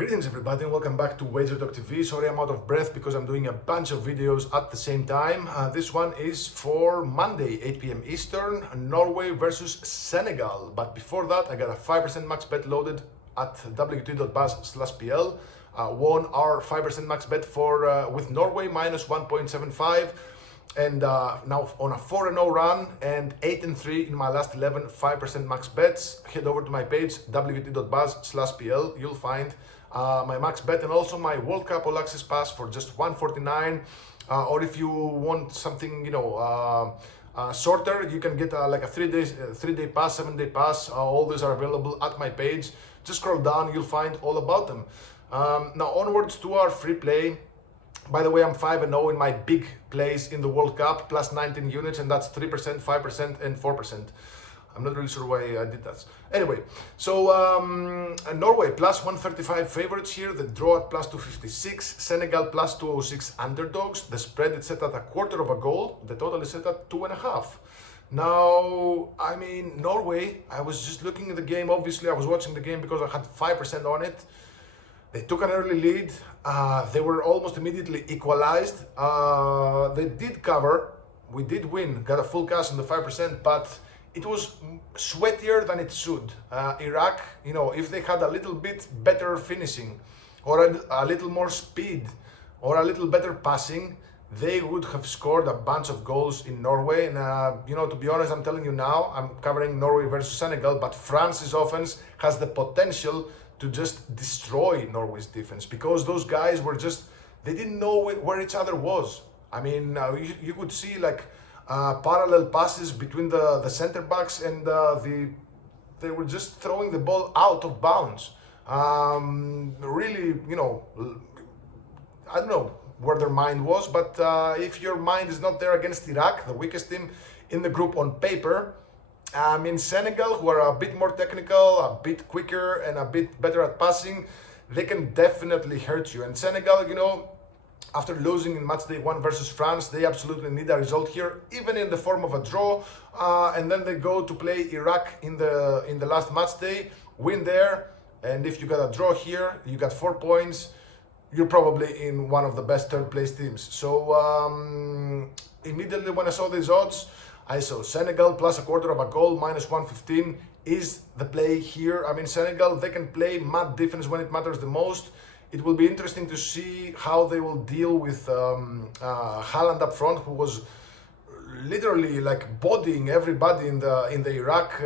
Greetings everybody and welcome back to Wager.tv. Sorry I'm out of breath because I'm doing a bunch of videos at the same time. This one is for Monday, 8 p.m. Eastern, Norway versus Senegal. But before that, I got a 5% max bet loaded at wt.buzz/pl. Won our 5% max bet for with Norway minus 1.75. And now on a 4-0 run and 8-3 in my last 11 5% max bets. Head over to my page wt.buzz/pl. You'll find my max bet and also my World Cup All Access Pass for just $149. Or if you want something, shorter, you can get like a 3-day pass, 7-day pass. All these are available at my page. Just scroll down, you'll find all about them. Now onwards to our free play. By the way, I'm 5-0 in my big plays in the World Cup, plus 19 units, and that's 3%, 5%, and 4%. I'm not really sure why I did that. Anyway, so Norway plus 135 favorites here, the draw at plus 256, Senegal plus 206 underdogs. The spread is set at a quarter of a goal, the total is set at 2.5. Now, I mean, Norway, I was just looking at the game, obviously I was watching the game because I had 5% on it. They took an early lead, they were almost immediately equalized, they did cover, we did win, got a full cash on the 5%, but it was sweatier than it should. Iraq, if they had a little bit better finishing, or a little more speed, or a little better passing, they would have scored a bunch of goals in Norway. And to be honest, I'm telling you now, I'm covering Norway versus Senegal, but France's offense has the potential to just destroy Norway's defense, because those guys were they didn't know where each other was. I mean, you could see like parallel passes between the center backs, and they were just throwing the ball out of bounds. Really, I don't know where their mind was, but if your mind is not there against Iraq, the weakest team in the group on paper, Senegal, who are a bit more technical, a bit quicker, and a bit better at passing, they can definitely hurt you. And Senegal, after losing in match day 1 versus France, they absolutely need a result here, even in the form of a draw. And then they go to play Iraq in the last match day, win there, and if you got a draw here, you got 4 points, you're probably in one of the best third place teams. So immediately when I saw these odds, I saw Senegal plus a quarter of a goal, minus 115 is the play here. Senegal, they can play mad defense when it matters the most. It will be interesting to see how they will deal with Haaland up front, who was literally like bodying everybody in the Iraq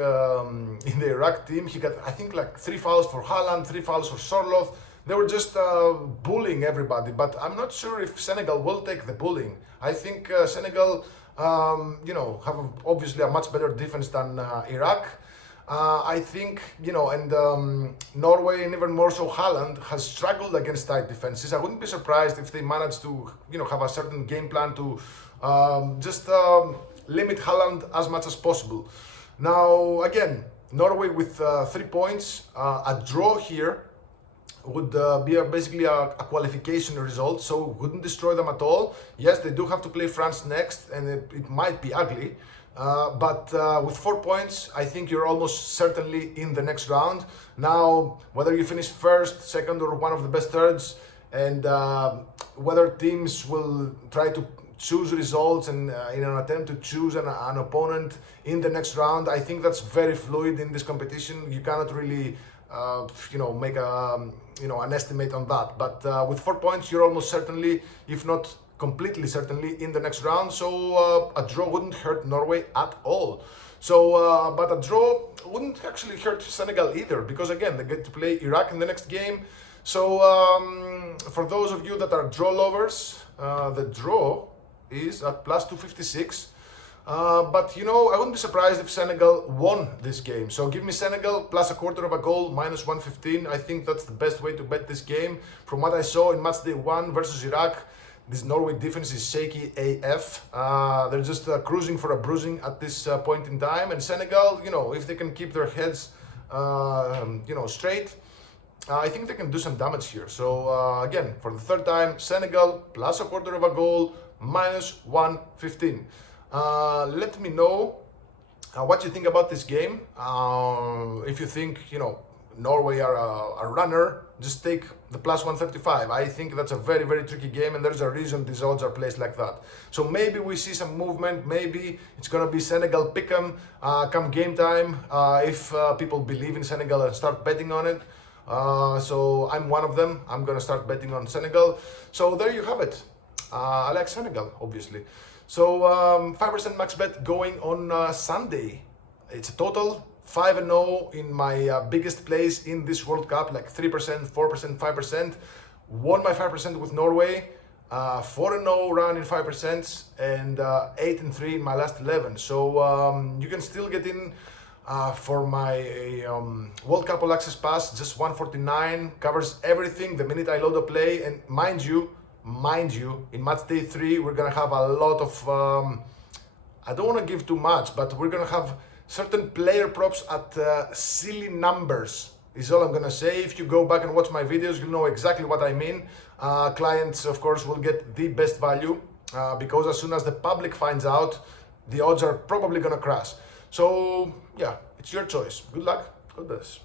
team. He got, I think, like 3 fouls for Haaland, 3 fouls for Sorloth. They were just bullying everybody, but I'm not sure if Senegal will take the bullying. I think Senegal have obviously a much better defense than Iraq. I think, Norway, and even more so Haaland, has struggled against tight defenses. I wouldn't be surprised if they managed to, have a certain game plan to limit Haaland as much as possible. Now, again, Norway with 3 points, a draw here would be basically a qualification result, so wouldn't destroy them at all. Yes, they do have to play France next, and it might be ugly, but with 4 points, I think you're almost certainly in the next round. Now, whether you finish first, second, or one of the best thirds, and whether teams will try to choose results and in an attempt to choose an opponent in the next round, I think that's very fluid in this competition. You cannot really make an estimate on that, but with 4 points, you're almost certainly, if not completely certainly, in the next round. So a draw wouldn't hurt Norway at all. So, but a draw wouldn't actually hurt Senegal either, because again, they get to play Iraq in the next game. So for those of you that are draw lovers, the draw is at plus 256. But I wouldn't be surprised if Senegal won this game. So give me Senegal plus a quarter of a goal, minus 115. I think that's the best way to bet this game. From what I saw in match day 1 versus Iraq, this Norway defense is shaky AF. They're just cruising for a bruising at this point in time. And Senegal, if they can keep their heads, straight, I think they can do some damage here. So again, for the third time, Senegal plus a quarter of a goal, minus 115. Let me know what you think about this game. If you think, Norway are a runner, just take the plus 135. I think that's a very, very tricky game, and there's a reason these odds are placed like that. So maybe we see some movement. Maybe it's going to be Senegal pick'em come game time if people believe in Senegal and start betting on it. So I'm one of them. I'm going to start betting on Senegal. So there you have it. I like Senegal, obviously. So 5% max bet going on Sunday. It's a total 5-0 in my biggest plays in this World Cup, like 3%, 4%, 5%. Won my 5% with Norway, 4-0 run in 5%, and 8-3 in my last 11. So you can still get in for my World Cup All Access Pass, just 149, covers everything the minute I load a play. And mind you, in match day 3, we're gonna have a lot of, I don't wanna give too much, but we're gonna have certain player props at silly numbers is all I'm gonna say. If you go back and watch my videos, you'll know exactly what I mean. Clients, of course, will get the best value because as soon as the public finds out, the odds are probably gonna crash. So yeah, it's your choice. Good luck. God bless.